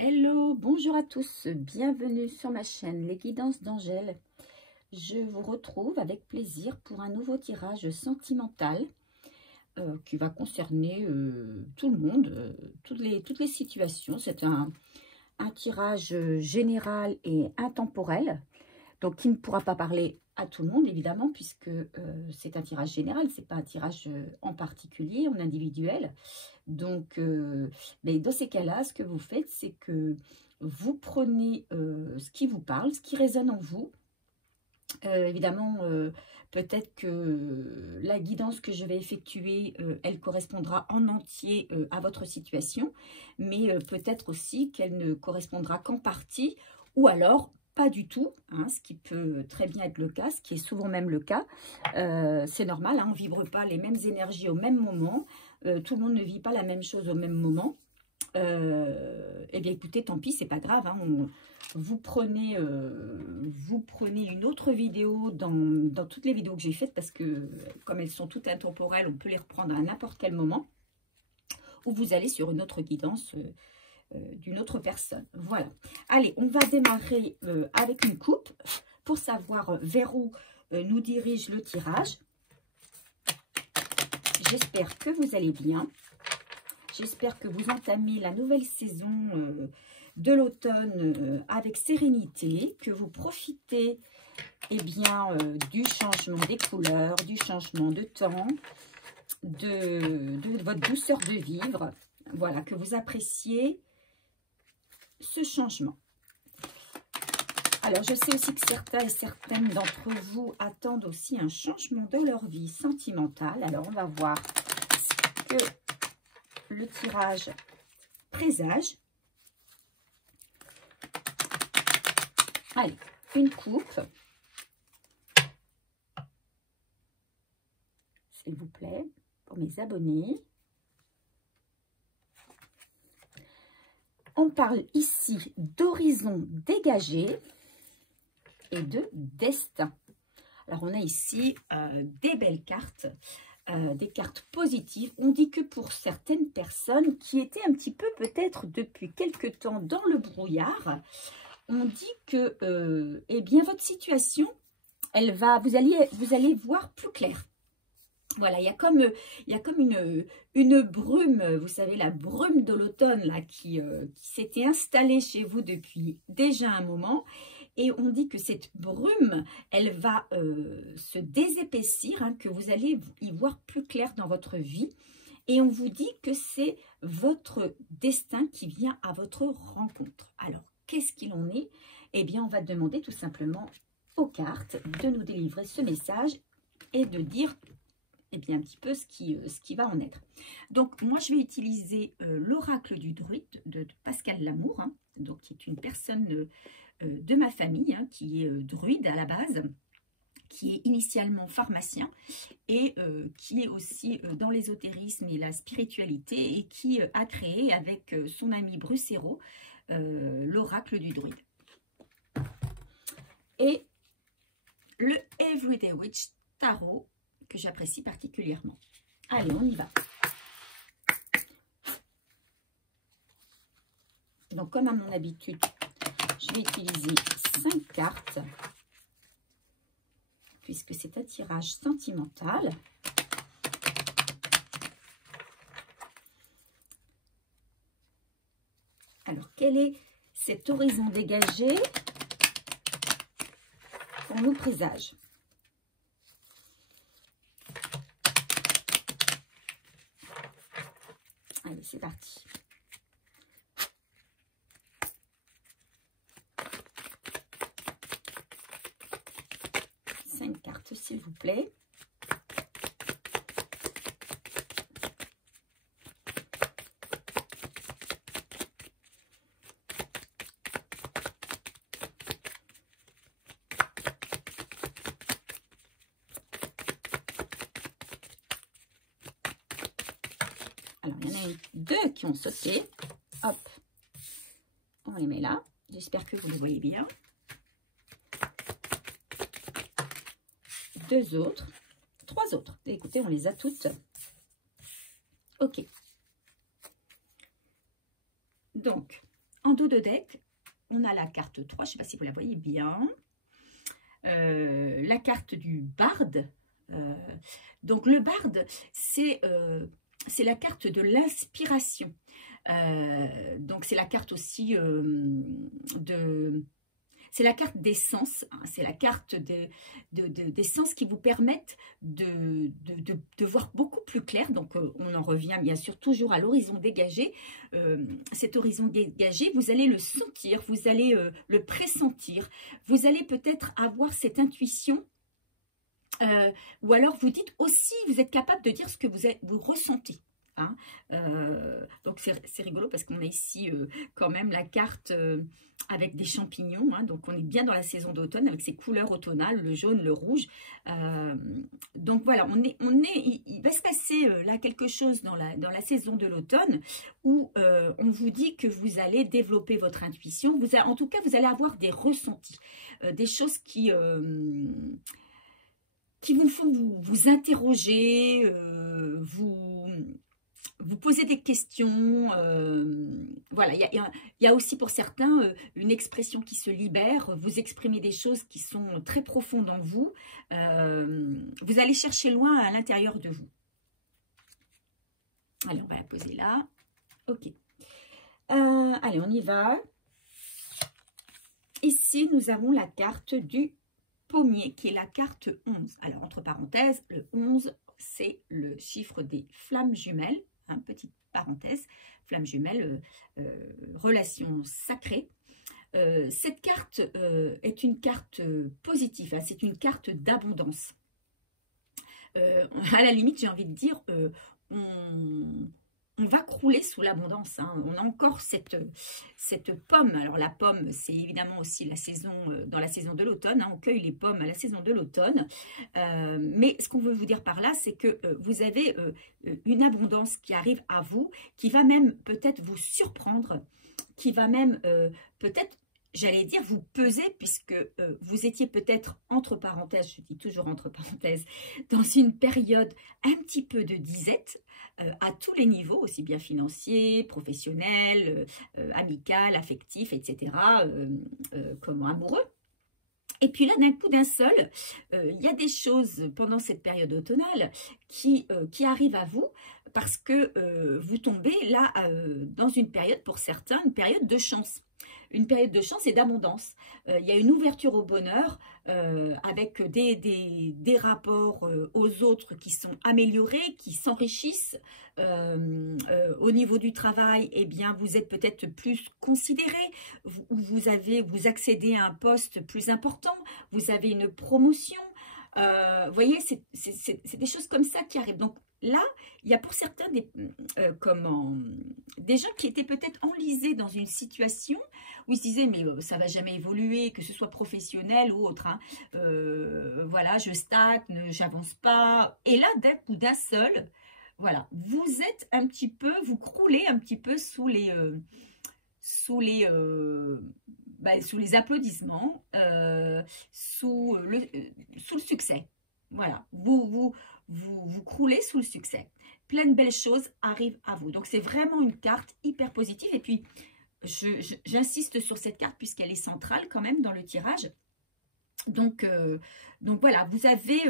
Hello, bonjour à tous, bienvenue sur ma chaîne Les Guidances d'Angèle. Je vous retrouve avec plaisir pour un nouveau tirage sentimental qui va concerner tout le monde, toutes les situations. C'est un tirage général et intemporel, donc qui ne pourra pas parler à tout le monde évidemment, puisque c'est un tirage général, c'est pas un tirage en particulier, en individuel. Donc, mais dans ces cas-là, ce que vous faites, c'est que vous prenez ce qui vous parle, ce qui résonne en vous. Évidemment, peut-être que la guidance que je vais effectuer, elle correspondra en entier à votre situation, mais peut-être aussi qu'elle ne correspondra qu'en partie, ou alors pas du tout, hein, ce qui peut très bien être le cas, ce qui est souvent même le cas. C'est normal, hein, on ne vibre pas les mêmes énergies au même moment, tout le monde ne vit pas la même chose au même moment. Eh bien écoutez, tant pis, c'est pas grave, hein, vous prenez une autre vidéo dans toutes les vidéos que j'ai faites, parce que comme elles sont toutes intemporelles, on peut les reprendre à n'importe quel moment, ou vous allez sur une autre guidance d'une autre personne. Voilà. Allez, on va démarrer avec une coupe pour savoir vers où nous dirige le tirage. J'espère que vous allez bien. J'espère que vous entamez la nouvelle saison de l'automne avec sérénité, que vous profitez du changement des couleurs, du changement de temps, de votre douceur de vivre. Voilà, que vous appréciez ce changement. Alors, je sais aussi que certains et certaines d'entre vous attendent aussi un changement dans leur vie sentimentale. Alors, on va voir ce que le tirage présage. Allez, une coupe. S'il vous plaît, pour mes abonnés. On parle ici d'horizon dégagé et de destin. Alors, on a ici des belles cartes. Des cartes positives. On dit que pour certaines personnes qui étaient un petit peu peut-être depuis quelque temps dans le brouillard, on dit que eh bien votre situation, elle va, vous allez voir plus clair. Voilà, il y a comme une brume, vous savez, la brume de l'automne là qui s'était installée chez vous depuis déjà un moment. Et on dit que cette brume, elle va se désépaissir, hein, que vous allez y voir plus clair dans votre vie. Et on vous dit que c'est votre destin qui vient à votre rencontre. Alors, qu'est-ce qu'il en est? Eh bien, on va demander tout simplement aux cartes de nous délivrer ce message et de dire eh bien, un petit peu ce qui va en être. Donc, moi, je vais utiliser l'oracle du druide de Pascal Lamour, hein, donc qui est une personne de ma famille, hein, qui est druide à la base, qui est initialement pharmacien et qui est aussi dans l'ésotérisme et la spiritualité et qui a créé avec son ami Brucero l'oracle du druide. Et le Everyday Witch Tarot que j'apprécie particulièrement. Allez, on y va. Donc, comme à mon habitude, je vais utiliser 5 cartes, puisque c'est un tirage sentimental. Alors, quel est cet horizon dégagé qu'on nous présage? Allez, c'est parti. Cartes, s'il vous plaît. Alors, il y en a deux qui ont sauté. Hop. On les met là. J'espère que vous les voyez bien. Deux autres, 3 autres. Écoutez, on les a toutes. Ok. Donc, en dos de deck, on a la carte 3, je ne sais pas si vous la voyez bien. La carte du barde. Donc le barde, c'est la carte de l'inspiration. Donc c'est la carte aussi c'est la carte des sens, hein, c'est la carte des sens qui vous permettent de voir beaucoup plus clair. Donc on en revient bien sûr toujours à l'horizon dégagé. Cet horizon dégagé, vous allez le sentir, vous allez le pressentir, vous allez peut-être avoir cette intuition. Ou alors vous dites aussi, vous êtes capable de dire ce que vous ressentez. Hein. Donc c'est rigolo parce qu'on a ici quand même la carte avec des champignons. Hein. Donc on est bien dans la saison d'automne avec ces couleurs automnales, le jaune, le rouge. Donc voilà, il va se passer là quelque chose dans la saison de l'automne où on vous dit que vous allez développer votre intuition. En tout cas, vous allez avoir des ressentis, des choses qui vous font vous interroger, vous poser des questions. Voilà, il y a aussi pour certains une expression qui se libère. Vous exprimez des choses qui sont très profondes en vous. Vous allez chercher loin à l'intérieur de vous. Allez, on va la poser là. Ok. Allez, on y va. Ici, nous avons la carte du pommier, qui est la carte 11. Alors, entre parenthèses, le 11, c'est le chiffre des flammes jumelles. Hein, petite parenthèse, flammes jumelles, relation sacrée. Cette carte est une carte positive, hein, c'est une carte d'abondance. À la limite, j'ai envie de dire, on va crouler sous l'abondance. Hein. On a encore cette pomme. Alors la pomme, c'est évidemment aussi la saison, dans la saison de l'automne. Hein. On cueille les pommes à la saison de l'automne. Mais ce qu'on veut vous dire par là, c'est que vous avez une abondance qui arrive à vous, qui va même peut-être vous surprendre, qui va même peut-être, j'allais dire, vous peser, puisque vous étiez peut-être, entre parenthèses, je dis toujours entre parenthèses, dans une période un petit peu de disette, à tous les niveaux, aussi bien financier, professionnel, amical, affectif, etc., comme amoureux. Et puis là, d'un coup, d'un seul, il y a des choses pendant cette période automnale qui arrivent à vous parce que vous tombez là dans une période, pour certains, une période de chance. Une période de chance et d'abondance. Il y a une ouverture au bonheur avec des rapports aux autres qui sont améliorés, qui s'enrichissent. Au niveau du travail, eh bien, vous êtes peut-être plus considéré, vous accédez à un poste plus important, vous avez une promotion. Vous voyez, c'est des choses comme ça qui arrivent. Donc, là, il y a pour certains des gens qui étaient peut-être enlisés dans une situation où ils se disaient mais ça va jamais évoluer, que ce soit professionnel ou autre. Hein. Voilà, je stagne, j'avance pas. Et là, d'un coup, d'un seul, voilà, vous êtes un petit peu, vous croulez un petit peu sous les applaudissements, sous le succès. Voilà, vous croulez sous le succès. Plein de belles choses arrivent à vous. Donc, c'est vraiment une carte hyper positive. Et puis, j'insiste sur cette carte puisqu'elle est centrale quand même dans le tirage. Donc voilà, vous avez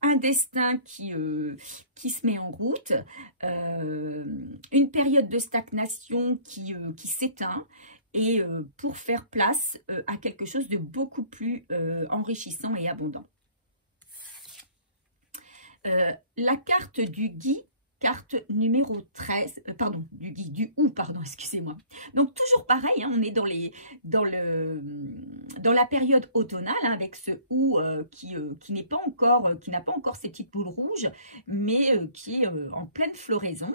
un destin qui se met en route, une période de stagnation qui s'éteint. Et pour faire place à quelque chose de beaucoup plus enrichissant et abondant. La carte du Gui, carte numéro 13, du Ou, excusez-moi. Donc toujours pareil, hein, on est dans la période automnale, hein, avec ce Ou qui n'a pas encore ces petites boules rouges, mais qui est en pleine floraison.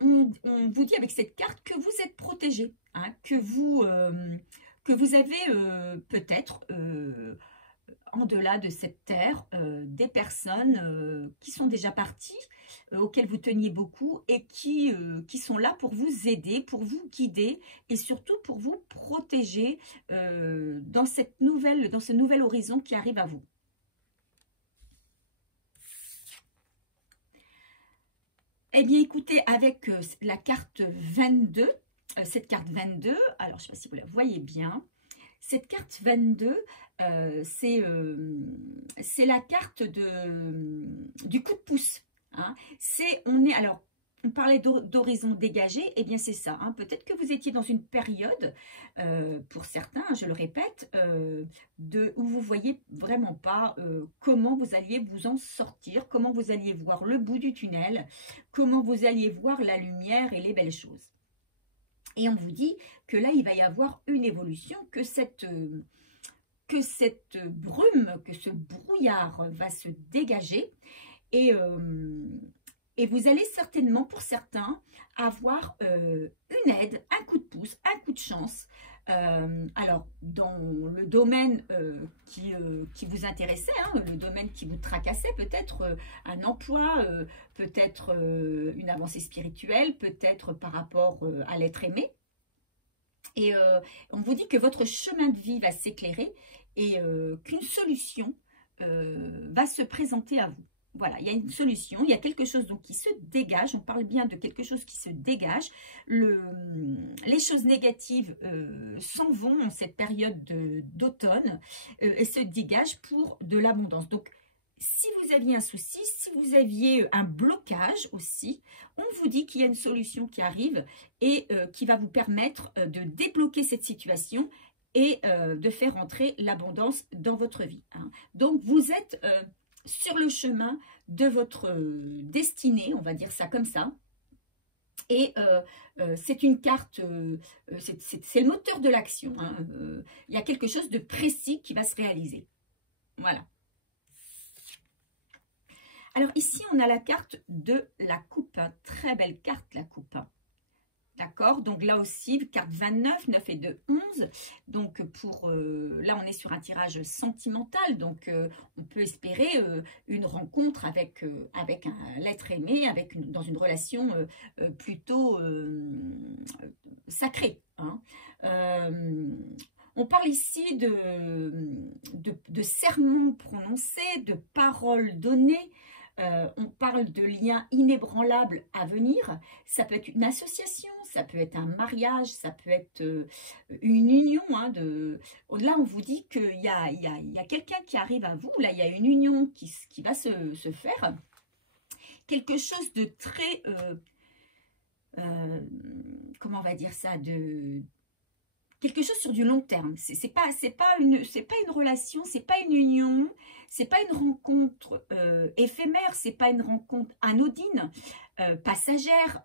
On vous dit avec cette carte que vous êtes protégé, hein, que vous avez peut-être en-delà de cette terre des personnes qui sont déjà parties, auxquelles vous teniez beaucoup et qui sont là pour vous aider, pour vous guider et surtout pour vous protéger dans ce nouvel horizon qui arrive à vous. Eh bien, écoutez, avec la carte 22, cette carte 22, alors je ne sais pas si vous la voyez bien, cette carte 22, c'est la carte du coup de pouce. Hein. Alors, on parlait d'horizon dégagé, et eh bien c'est ça. Hein. Peut-être que vous étiez dans une période, pour certains, je le répète, où vous ne voyez vraiment pas comment vous alliez vous en sortir, comment vous alliez voir le bout du tunnel, comment vous alliez voir la lumière et les belles choses. Et on vous dit que là, il va y avoir une évolution, que cette brume, que ce brouillard va se dégager. Et vous allez certainement, pour certains, avoir une aide, un coup de pouce, un coup de chance. Alors, dans le domaine qui vous intéressait, hein, le domaine qui vous tracassait, peut-être un emploi, peut-être une avancée spirituelle, peut-être par rapport à l'être aimé. Et on vous dit que votre chemin de vie va s'éclairer et qu'une solution va se présenter à vous. Voilà, il y a une solution, il y a quelque chose donc qui se dégage, on parle bien de quelque chose qui se dégage. Les choses négatives s'en vont en cette période d'automne et se dégagent pour de l'abondance. Donc, si vous aviez un souci, si vous aviez un blocage aussi, on vous dit qu'il y a une solution qui arrive et qui va vous permettre de débloquer cette situation et de faire entrer l'abondance dans votre vie. Hein. Donc, vous êtes sur le chemin de votre destinée, on va dire ça comme ça. Et c'est une carte, c'est le moteur de l'action. Hein. Il y a quelque chose de précis qui va se réaliser. Voilà. Alors ici, on a la carte de la coupe. Hein. Très belle carte, la coupe. D'accord, donc là aussi, carte 29, 9 et 2, 11. Donc, là, on est sur un tirage sentimental. Donc, on peut espérer une rencontre avec l'être aimé, dans une relation plutôt sacrée. Hein. On parle ici de sermons prononcés, de paroles données. On parle de liens inébranlables à venir. Ça peut être une association, ça peut être un mariage, ça peut être une union. Hein, là, on vous dit qu'il y a quelqu'un qui arrive à vous. Là, il y a une union qui va se faire. Quelque chose de très... comment on va dire ça, quelque chose sur du long terme. C'est pas une relation, c'est pas une union, c'est pas une rencontre éphémère, c'est pas une rencontre anodine, passagère,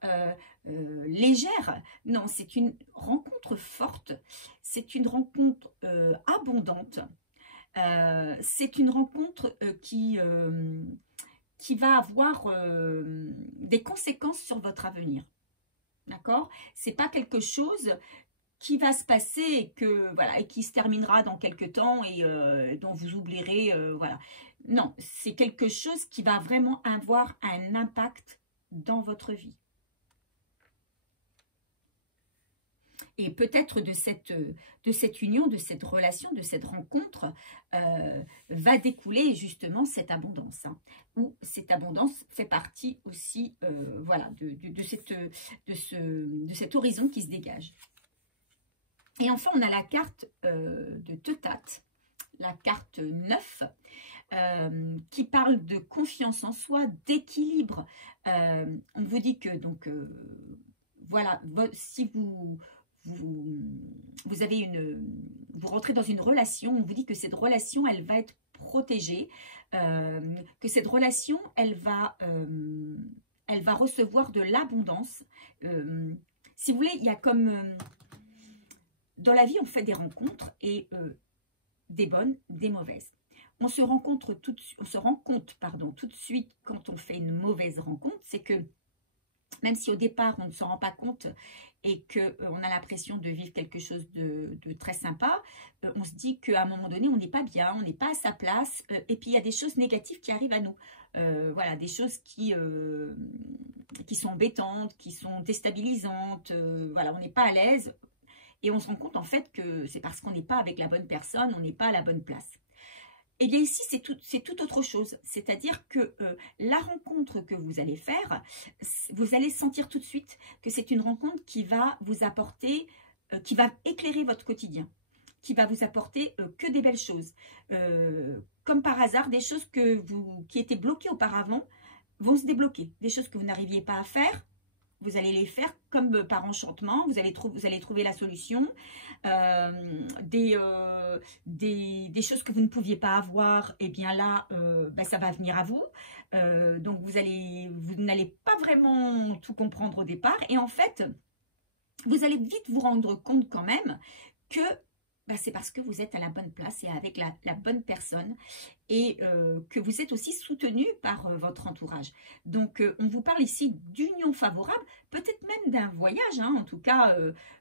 légère. Non, c'est une rencontre forte, c'est une rencontre abondante, c'est une rencontre qui va avoir des conséquences sur votre avenir. D'accord? C'est pas quelque chose qui va se passer et qui se terminera dans quelques temps et dont vous oublierez, voilà. Non, c'est quelque chose qui va vraiment avoir un impact dans votre vie. Et peut-être de cette union, de cette relation, de cette rencontre, va découler justement cette abondance. Hein, où cette abondance fait partie aussi voilà, de cet horizon qui se dégage. Et enfin, on a la carte de Teutat, la carte 9, qui parle de confiance en soi, d'équilibre. On vous dit que, donc, voilà, si vous rentrez dans une relation, on vous dit que cette relation, elle va être protégée, que cette relation, elle va recevoir de l'abondance. Si vous voulez, il y a comme... dans la vie, on fait des rencontres et des bonnes, des mauvaises. On se rend compte tout de suite quand on fait une mauvaise rencontre, c'est que même si au départ on ne s'en rend pas compte et qu'on a l'impression de vivre quelque chose de très sympa, on se dit qu'à un moment donné on n'est pas bien, on n'est pas à sa place et puis il y a des choses négatives qui arrivent à nous. Voilà, des choses qui sont embêtantes, qui sont déstabilisantes, voilà, on n'est pas à l'aise. Et on se rend compte en fait que c'est parce qu'on n'est pas avec la bonne personne, on n'est pas à la bonne place. eh bien ici, c'est tout autre chose. C'est-à-dire que la rencontre que vous allez faire, vous allez sentir tout de suite que c'est une rencontre qui va vous apporter, qui va éclairer votre quotidien, qui va vous apporter que des belles choses. Comme par hasard, des choses qui étaient bloquées auparavant vont se débloquer. Des choses que vous n'arriviez pas à faire, vous allez les faire comme par enchantement, vous allez trouver la solution. Des choses que vous ne pouviez pas avoir, et bien là, ça va venir à vous. Donc vous n'allez pas vraiment tout comprendre au départ. Et en fait, vous allez vite vous rendre compte quand même que c'est parce que vous êtes à la bonne place et avec la bonne personne, et que vous êtes aussi soutenu par votre entourage. Donc, on vous parle ici d'union favorable, peut-être même d'un voyage, hein, en tout cas,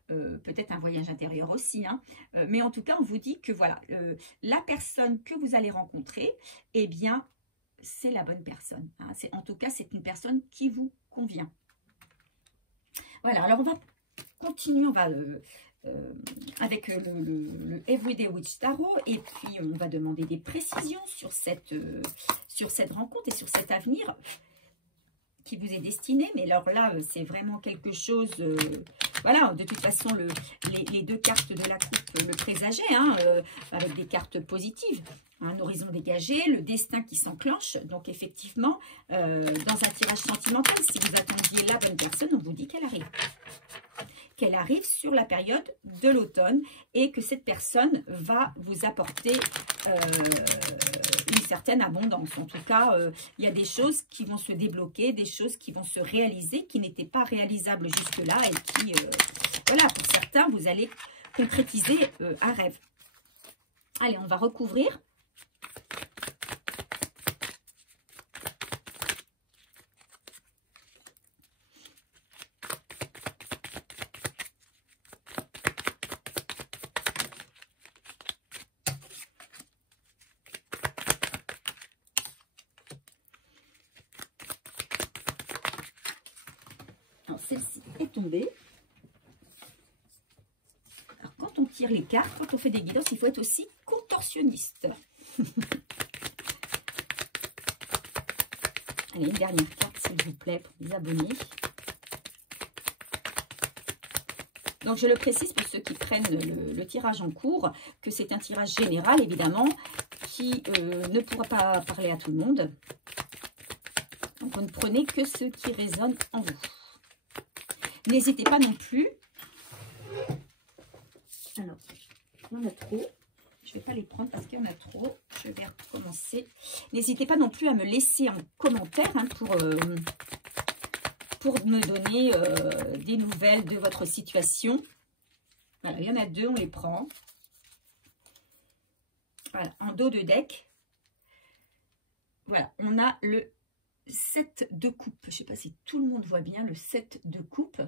peut-être un voyage intérieur aussi, hein, mais en tout cas, on vous dit que voilà, la personne que vous allez rencontrer, eh bien, c'est la bonne personne. Hein, en tout cas, c'est une personne qui vous convient. Voilà, alors on va continuer, on va... avec le Everyday Witch Tarot, et puis on va demander des précisions sur cette rencontre et sur cet avenir qui vous est destiné. Mais alors là, c'est vraiment quelque chose, voilà, de toute façon, les deux cartes de la coupe le présageaient, hein, avec des cartes positives. Un horizon dégagé, le destin qui s'enclenche. Donc effectivement, dans un tirage sentimental, si vous attendiez la bonne personne, on vous dit qu'elle arrive. Qu'elle arrive sur la période de l'automne, et que cette personne va vous apporter une certaine abondance. En tout cas, il y a des choses qui vont se débloquer, des choses qui vont se réaliser, qui n'étaient pas réalisables jusque-là, et qui, voilà, pour certains, vous allez concrétiser un rêve. Allez, on va recouvrir. Celle-ci est tombée. Alors, quand on tire les cartes, quand on fait des guidances, il faut être aussi contorsionniste. Allez, une dernière carte, s'il vous plaît, pour les abonnés. Donc, je le précise pour ceux qui prennent le tirage en cours, que c'est un tirage général, évidemment, qui ne pourra pas parler à tout le monde. Donc, vous ne prenez que ce qui résonne en vous. N'hésitez pas non plus. Alors, il y en a trop. Je ne vais pas les prendre parce qu'il y en a trop. Je vais recommencer. N'hésitez pas non plus à me laisser en commentaire, hein, pour me donner des nouvelles de votre situation. Voilà, il y en a deux, on les prend. Voilà, en dos de deck. Voilà, on a le 7 de coupe. Je ne sais pas si tout le monde voit bien le 7 de coupe.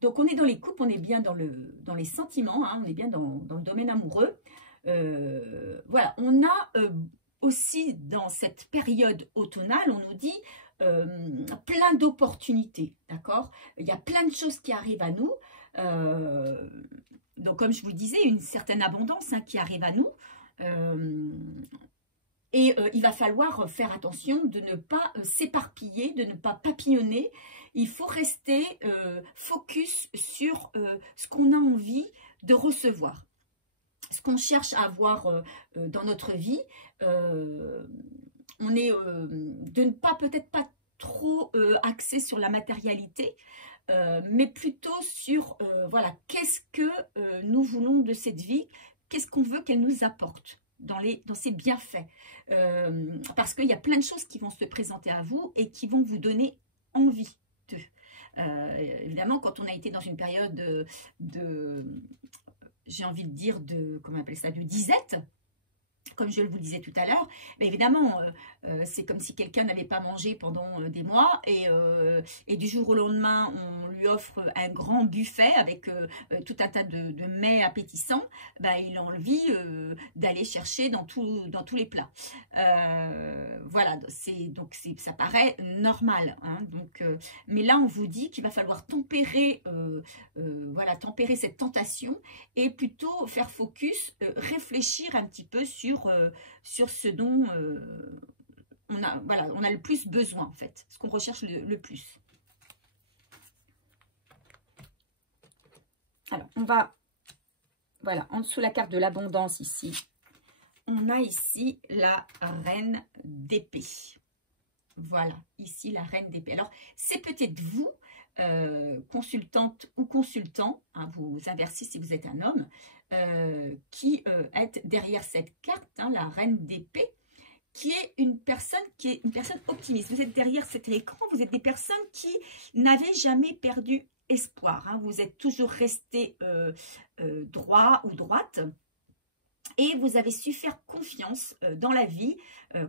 Donc, on est dans les coupes, on est bien dans les sentiments, hein, on est bien dans le domaine amoureux. Voilà, on a aussi dans cette période automnale, on nous dit plein d'opportunités, d'accord? Il y a plein de choses qui arrivent à nous. Donc, comme je vous disais, une certaine abondance, hein, qui arrive à nous. Et il va falloir faire attention de ne pas s'éparpiller, de ne pas papillonner. Il faut rester focus sur ce qu'on a envie de recevoir. Ce qu'on cherche à avoir dans notre vie. On est de ne pas, peut-être pas trop axé sur la matérialité, mais plutôt sur, voilà, qu'est-ce que nous voulons de cette vie, qu'est-ce qu'on veut qu'elle nous apporte dans ses bienfaits. Parce qu'il y a plein de choses qui vont se présenter à vous et qui vont vous donner envie d'eux. Évidemment, quand on a été dans une période j'ai envie de dire, comment on appelle ça, de disette, comme je vous le disais tout à l'heure, évidemment, c'est comme si quelqu'un n'avait pas mangé pendant des mois et du jour au lendemain, on lui offre un grand buffet avec tout un tas de mets appétissants. Il a envie d'aller chercher dans tous les plats. Voilà, donc ça paraît normal. Hein, mais là, on vous dit qu'il va falloir tempérer, voilà, tempérer cette tentation et plutôt faire focus, réfléchir un petit peu sur sur ce dont voilà, on a le plus besoin, en fait, ce qu'on recherche le plus. Alors, on va, voilà, en dessous la carte de l'abondance ici, on a ici la reine d'épée. Voilà, ici la reine d'épée. Alors, c'est peut-être vous, consultante ou consultant, hein, vous inversez si vous êtes un homme, qui êtes derrière cette carte, hein, la reine d'épée, qui est une personne optimiste. Vous êtes derrière cet écran, vous êtes des personnes qui n'avaient jamais perdu espoir. Hein. Vous êtes toujours resté droit ou droite. Et vous avez su faire confiance dans la vie,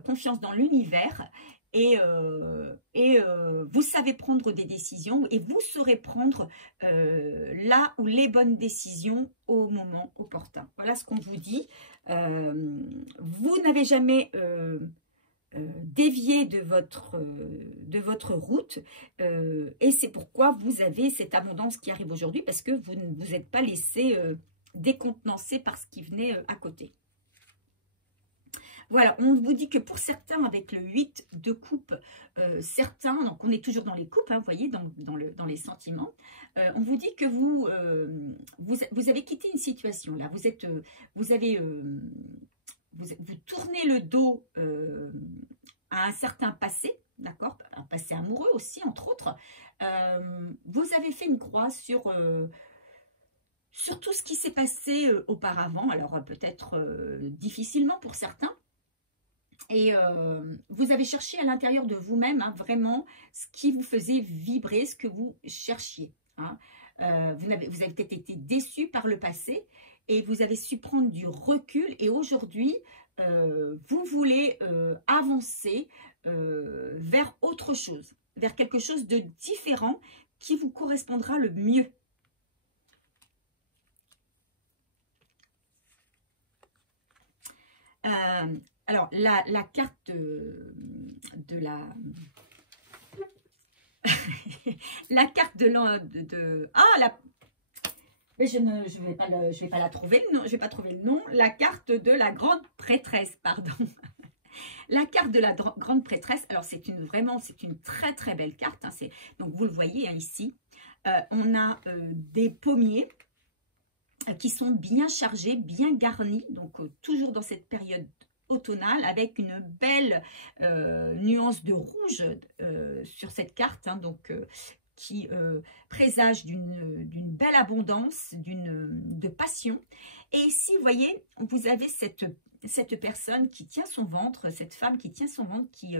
confiance dans l'univers. Et vous savez prendre des décisions et vous saurez prendre là où les bonnes décisions au moment opportun. Voilà ce qu'on vous dit. Vous n'avez jamais dévié de votre route et c'est pourquoi vous avez cette abondance qui arrive aujourd'hui parce que vous ne vous êtes pas laissé décontenancer par ce qui venait à côté. Voilà, on vous dit que pour certains, avec le 8 de coupe, certains, donc on est toujours dans les coupes, hein, vous voyez, dans les sentiments, on vous dit que vous avez quitté une situation, là, vous tournez le dos à un certain passé, d'accord, un passé amoureux aussi, entre autres. Vous avez fait une croix sur tout ce qui s'est passé auparavant, alors peut-être difficilement pour certains. Et vous avez cherché à l'intérieur de vous-même hein, vraiment ce qui vous faisait vibrer, ce que vous cherchiez. Hein. Vous avez peut-être été déçu par le passé et vous avez su prendre du recul. Et aujourd'hui, vous voulez avancer vers autre chose, vers quelque chose de différent qui vous correspondra le mieux. Alors, la carte de la... la carte de mais je vais pas la trouver le nom, je vais pas trouver le nom. La carte de la grande prêtresse, pardon. La carte de la grande prêtresse, alors c'est une très très belle carte. Hein, donc vous le voyez hein, ici. On a des pommiers qui sont bien chargés, bien garnis, donc toujours dans cette période automnale avec une belle nuance de rouge sur cette carte, hein, donc qui présage d'une belle abondance, de passion. Et ici, vous voyez, vous avez cette personne qui tient son ventre, cette femme qui tient son ventre, qui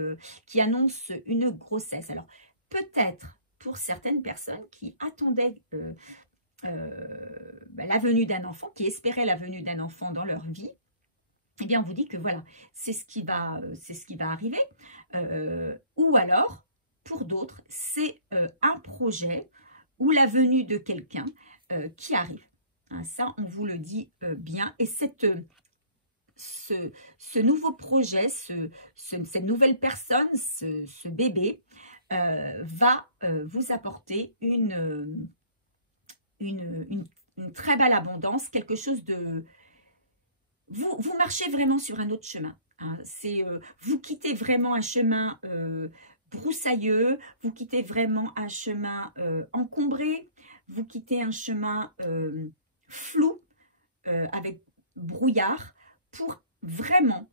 annonce une grossesse. Alors, peut-être pour certaines personnes qui attendaient la venue d'un enfant, qui espéraient la venue d'un enfant dans leur vie, eh bien, on vous dit que voilà, c'est ce qui va arriver. Ou alors, pour d'autres, c'est un projet ou la venue de quelqu'un qui arrive. Hein, ça, on vous le dit bien. Et ce nouveau projet, cette nouvelle personne, ce bébé, va vous apporter une très belle abondance, quelque chose de... Vous marchez vraiment sur un autre chemin. Hein. Vous quittez vraiment un chemin broussailleux, vous quittez vraiment un chemin encombré, vous quittez un chemin flou, avec brouillard, pour vraiment,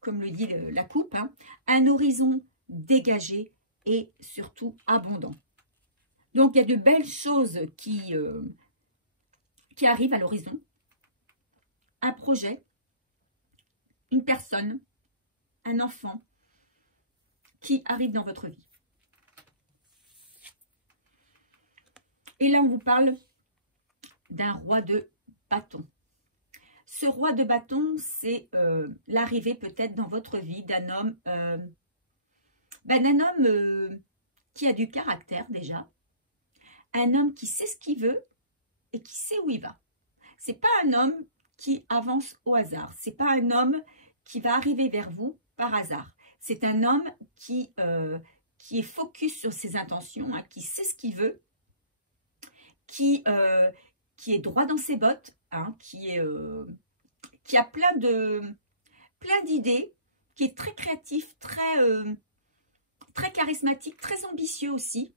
comme le dit la coupe, hein, un horizon dégagé et surtout abondant. Donc, il y a de belles choses qui arrivent à l'horizon. Un projet, une personne, un enfant qui arrive dans votre vie. Et là, on vous parle d'un roi de bâton. Ce roi de bâton, c'est l'arrivée peut-être dans votre vie d'un homme, qui a du caractère déjà. Un homme qui sait ce qu'il veut et qui sait où il va. C'est pas un homme qui avance au hasard. C'est pas un homme qui va arriver vers vous par hasard. C'est un homme qui est focus sur ses intentions, hein, qui sait ce qu'il veut, qui est droit dans ses bottes, hein, qui a plein de plein d'idées, qui est très créatif, très charismatique, très ambitieux aussi.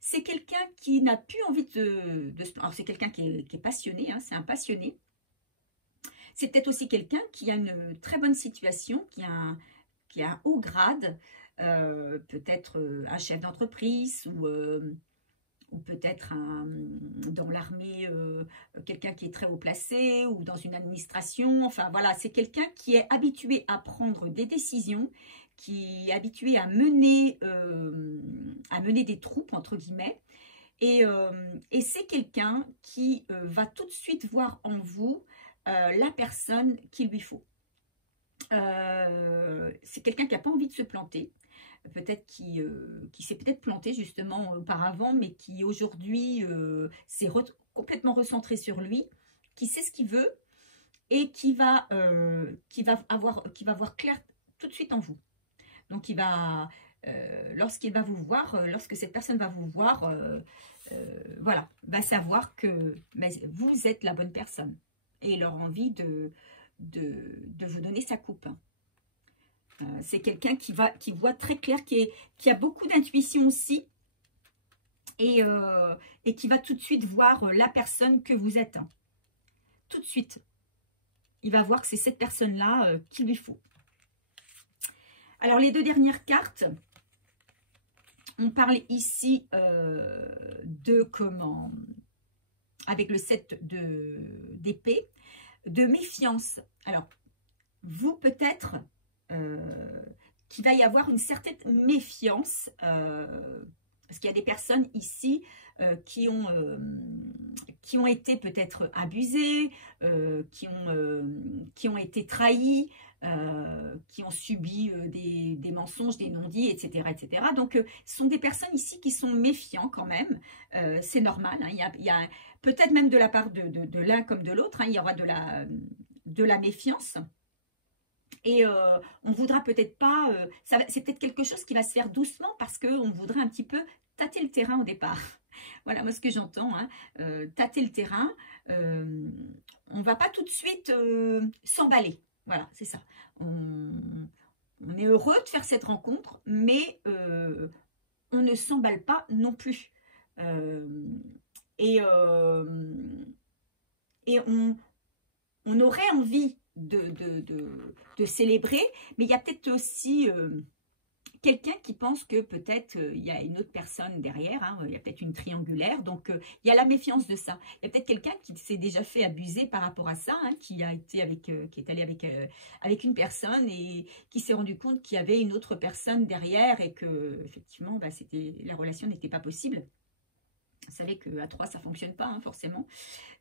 C'est quelqu'un qui n'a plus envie alors c'est quelqu'un qui est passionné, hein, c'est un passionné. C'est peut-être aussi quelqu'un qui a une très bonne situation, qui a un haut grade, peut-être un chef d'entreprise ou peut-être dans l'armée, quelqu'un qui est très haut placé ou dans une administration. Enfin voilà, c'est quelqu'un qui est habitué à prendre des décisions, qui est habitué à mener des troupes, entre guillemets. Et c'est quelqu'un qui va tout de suite voir en vous la personne qu'il lui faut. C'est quelqu'un qui n'a pas envie de se planter, peut-être qui s'est peut-être planté justement auparavant, mais qui aujourd'hui s'est complètement recentré sur lui, qui sait ce qu'il veut et qui va voir clair tout de suite en vous. Donc il va, lorsqu'il va vous voir, lorsque cette personne va vous voir, voilà, va savoir que vous êtes la bonne personne et il aura envie de vous donner sa coupe. C'est quelqu'un qui voit très clair, qui a beaucoup d'intuition aussi et qui va tout de suite voir la personne que vous êtes. Tout de suite. Il va voir que c'est cette personne-là qu'il lui faut. Alors, les deux dernières cartes, on parle ici de comment, avec le 7 d'épée, de méfiance. Alors, vous peut-être qu'il va y avoir une certaine méfiance, parce qu'il y a des personnes ici qui ont été peut-être abusées, qui ont été trahies, qui ont subi des mensonges, des non-dits, etc., etc. Donc, ce sont des personnes ici qui sont méfiants quand même. C'est normal. Hein. Il y a peut-être même de la part de l'un comme de l'autre, hein, il y aura de la méfiance. Et on ne voudra peut-être pas, c'est peut-être quelque chose qui va se faire doucement parce qu'on voudrait un petit peu tâter le terrain au départ. Voilà, moi ce que j'entends, hein, tâter le terrain, on ne va pas tout de suite s'emballer. Voilà, c'est ça. On est heureux de faire cette rencontre, mais on ne s'emballe pas non plus. Et on aurait envie de célébrer, mais il y a peut-être aussi quelqu'un qui pense que peut-être il y a une autre personne derrière, hein, il y a peut-être une triangulaire, donc il y a la méfiance de ça. Il y a peut-être quelqu'un qui s'est déjà fait abuser par rapport à ça, hein, qui est allé avec une personne et qui s'est rendu compte qu'il y avait une autre personne derrière et que effectivement la relation n'était pas possible. Vous savez qu'à 3 ça ne fonctionne pas, hein, forcément.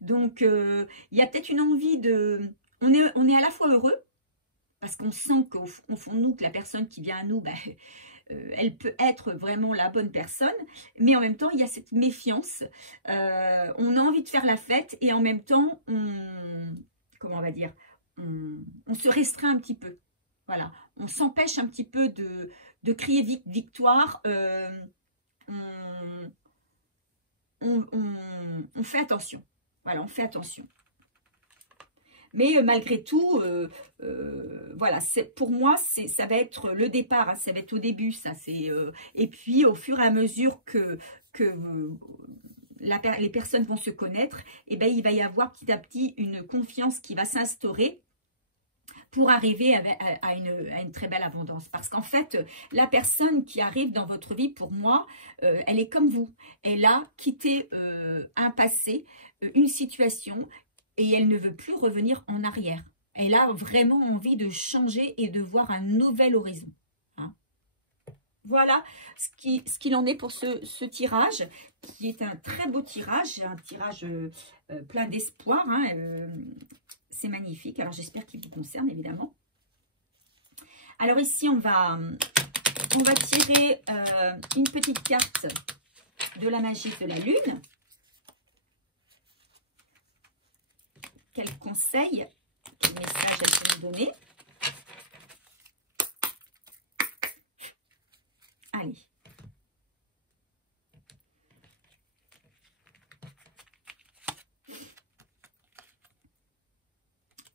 Donc il y a peut-être une envie de... On est à la fois heureux, parce qu'on sent qu'au fond de nous, que la personne qui vient à nous, elle peut être vraiment la bonne personne, mais en même temps, il y a cette méfiance. On a envie de faire la fête et en même temps, comment on va dire, on se restreint un petit peu. Voilà, on s'empêche un petit peu de crier victoire. On fait attention. Voilà, on fait attention. Mais malgré tout, voilà, pour moi, ça va être le départ, hein, ça va être au début, ça. Et puis, au fur et à mesure que les personnes vont se connaître, et ben, il va y avoir petit à petit une confiance qui va s'instaurer pour arriver à une très belle abondance. Parce qu'en fait, la personne qui arrive dans votre vie, pour moi, elle est comme vous. Elle a quitté un passé, une situation, et elle ne veut plus revenir en arrière. Elle a vraiment envie de changer et de voir un nouvel horizon. Hein. Voilà ce qu'il en est pour ce tirage, qui est un très beau tirage, un tirage plein d'espoir. Hein, c'est magnifique. Alors, j'espère qu'il vous concerne, évidemment. Alors, ici, on va tirer une petite carte de la magie de la lune. Quel conseil, quel message elle peut nous donner? Allez.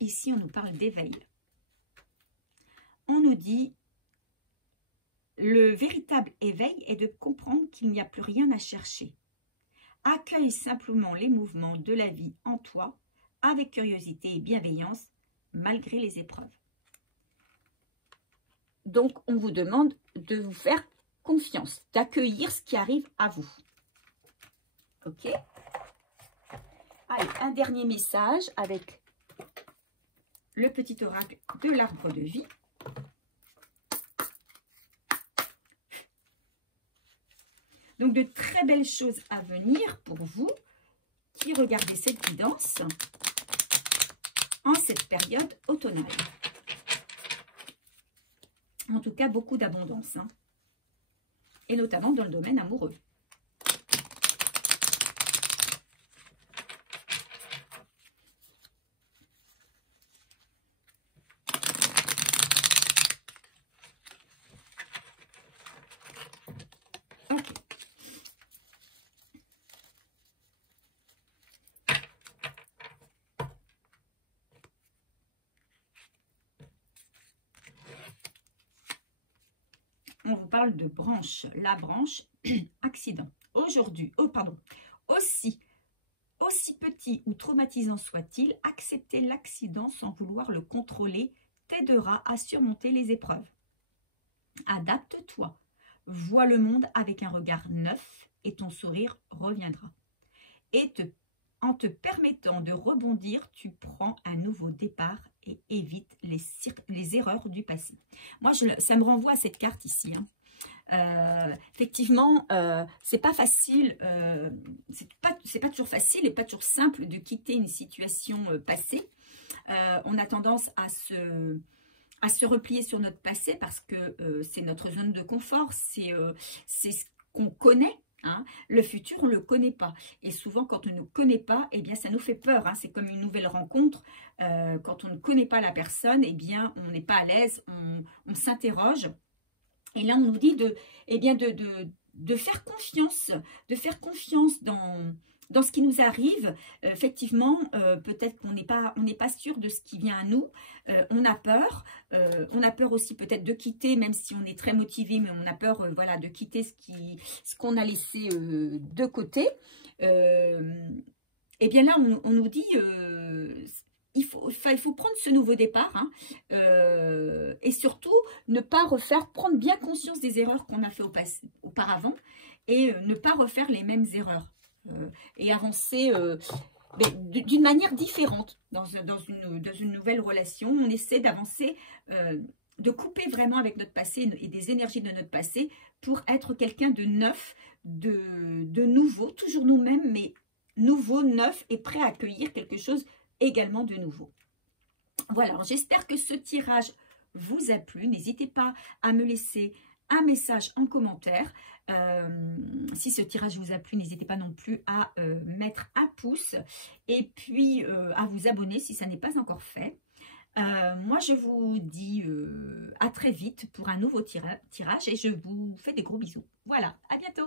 Ici, on nous parle d'éveil. dit, le véritable éveil est de comprendre qu'il n'y a plus rien à chercher. Accueille simplement les mouvements de la vie en toi, avec curiosité et bienveillance, malgré les épreuves. Donc, on vous demande de vous faire confiance, d'accueillir ce qui arrive à vous. Ok? Allez, un dernier message avec le petit oracle de l'arbre de vie. Donc, de très belles choses à venir pour vous qui regardez cette guidance en cette période automnale. En tout cas, beaucoup d'abondance, hein, et notamment dans le domaine amoureux. On vous parle de branche, la branche accident. Aujourd'hui, aussi petit ou traumatisant soit-il, accepter l'accident sans vouloir le contrôler t'aidera à surmonter les épreuves. Adapte-toi, vois le monde avec un regard neuf et ton sourire reviendra. En te permettant de rebondir, tu prends un nouveau départ et évite les erreurs du passé. Moi, ça me renvoie à cette carte ici, hein. Effectivement, c'est pas facile, c'est pas toujours facile et pas toujours simple de quitter une situation passée. On a tendance à se replier sur notre passé parce que c'est notre zone de confort, c'est ce qu'on connaît. Hein. Le futur, on ne le connaît pas. Et souvent, quand on ne connaît pas, eh bien, ça nous fait peur. Hein. C'est comme une nouvelle rencontre. Quand on ne connaît pas la personne, eh bien, on n'est pas à l'aise, on s'interroge. Et là, on nous dit de faire confiance dans ce qui nous arrive. Effectivement, peut-être qu'on n'est pas sûr de ce qui vient à nous. On a peur aussi peut-être de quitter, même si on est très motivé, mais on a peur voilà, de quitter ce qu'on a laissé de côté. Et bien là, on nous dit... il faut prendre ce nouveau départ, hein, et surtout ne pas prendre bien conscience des erreurs qu'on a fait auparavant et ne pas refaire les mêmes erreurs et avancer d'une manière différente dans une nouvelle relation. On essaie d'avancer, de couper vraiment avec notre passé et des énergies de notre passé pour être quelqu'un de neuf, de nouveau, toujours nous-mêmes, mais nouveau, neuf et prêt à accueillir quelque chose également de nouveau. Voilà, j'espère que ce tirage vous a plu. N'hésitez pas à me laisser un message en commentaire. Si ce tirage vous a plu, n'hésitez pas non plus à mettre un pouce et puis à vous abonner si ça n'est pas encore fait. Moi, je vous dis à très vite pour un nouveau tirage et je vous fais des gros bisous. Voilà, à bientôt.